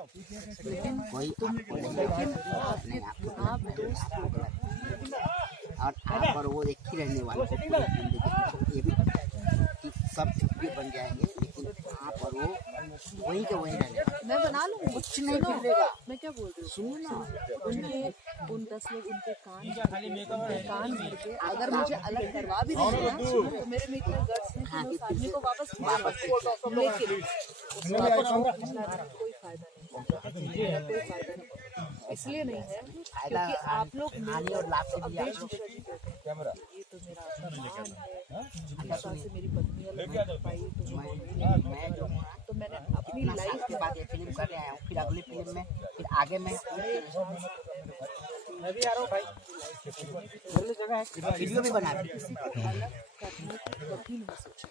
कोई आप दोस्त लोग और आप और वो एक ही रहने वाले हैं पूरी जिंदगी। ये भी पता है कि सब भी बन जाएंगे, लेकिन आप और वो वहीं के वहीं रहने वाले। मैं बना लूँगी, कुछ नहीं बिगड़ेगा। मैं क्या बोल रही हूँ, सुनो ना, उनके उन 10 लोग उनके कान भर के अगर मुझे अलग करवा भी देंगे ना तो मेरे में इतना गट्स है कि मैं उस आदमी को वापस लेकिन कोई फायदा नहीं, कोई फायदा नहीं, इसलिए नहीं है क्योंकि आप लोग हानि और लाभ के लिए ये तो मेरा सम्मान है, हिंदुस्तान से मेरी पत्नी अलग नहीं पाई तो मैंने अपनी लाइफ के बाद ये फिल्म करने आया हूँ, फिर अगली फिल्म में फिर आगे में मैं भी आ रहा हूँ भाई, बोलने जगह है, वीडियो भी बना किसी को अलग करने की कभी नहीं सोचा।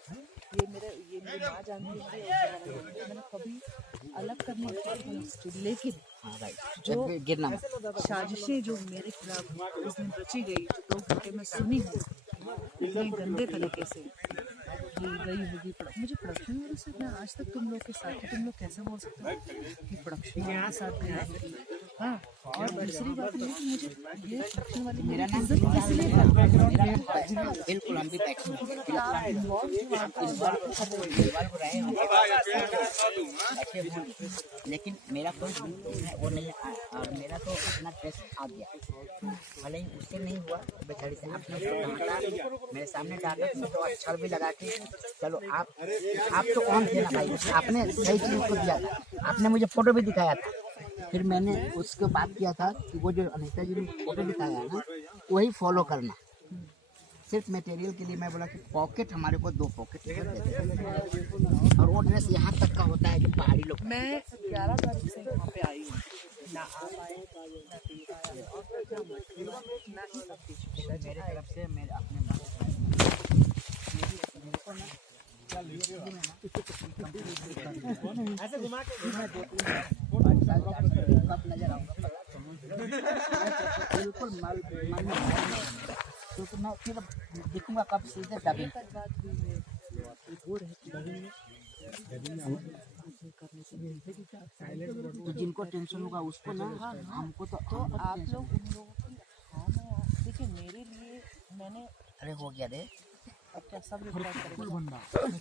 ये मेरी माँ जानती है, मैंने कभी अलग करने की नहीं सोची, लेकिन जो गिरना साजिशें जो मेरे खिलाफ उस दिन रची गई, जो 2 घंटे में सुनी हूँ इतने गंदे तरीके से कि गई होगी मुझे प्रोडक्शन वाले से। मैं आज तक तुम लोग के साथ, तुम लोग कैसे बोल सकते हो कि प्रोडक्शन वाले के साथ गई होगी? हाँ, और दूसरी बात ये कि मुझे ये प्रोडक्शन वाले मेरा नाम बिल्कुल हम भी लेकिन मेरा कोई वो नहीं है और मेरा तो अपना टेस्ट आ गया, भले ही उससे नहीं हुआ बेचारी से आपने मेरे सामने डाला तो अच्छा भी लगा के चलो आप तो कौन थे ना भाई, आपने सही चीज को दिया था, आपने मुझे फोटो भी दिखाया था, फिर मैंने उसके बात किया था कि वो जो अनीता जी ने फोटो दिखाया है ना वही फॉलो करना। सिर्फ मटेरियल के लिए मैं बोला कि पॉकेट हमारे को 2 पॉकेट और वो ड्रेस यहाँ तक का होता है जो पहाड़ी लोग। मैं 11 तारीख से यहाँ पे आई हूँ, ना आप आए ना पीर आए और ना ही सब कुछ मेरे तरफ से मेरे अपने ऐसे घुमा के नजर आऊंगा बिल्कुल तो मैं फिर दिखूंगा कब सीधे डबिंग तो जिनको टेंशन होगा उसको ना, हमको तो आप लोग उन लोगों की, हाँ देखिए मेरे लिए मैंने अरे हो गया रे अब क्या सब रिकॉर्ड करेंगे।